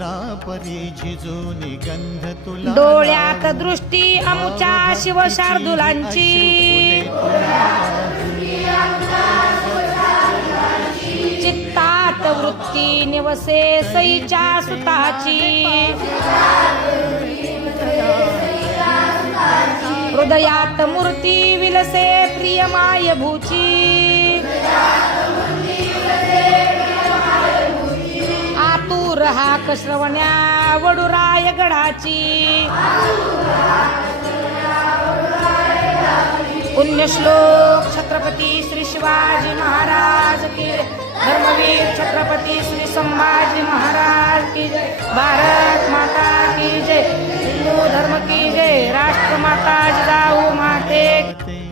रचना परी झिजूनी गंध तुला डोळ्यात दृष्टी आमुच्या शिवशार्दुलांची चित्तात वृत्ती निवसे सईच्या सुताची हृदयात मूर्ती विलसे प्रिय मायभूची आतुर हाक श्रवण्या वडुराय गडाची पुण्यश्लोक छत्रपती श्री शिवाजी महाराज की धर्मवीर छत्रपती श्री संभाजी महाराज की जय। भारत माता की जय। हिंदू धर्म की जय। राष्ट्रमाता जिजाऊ माते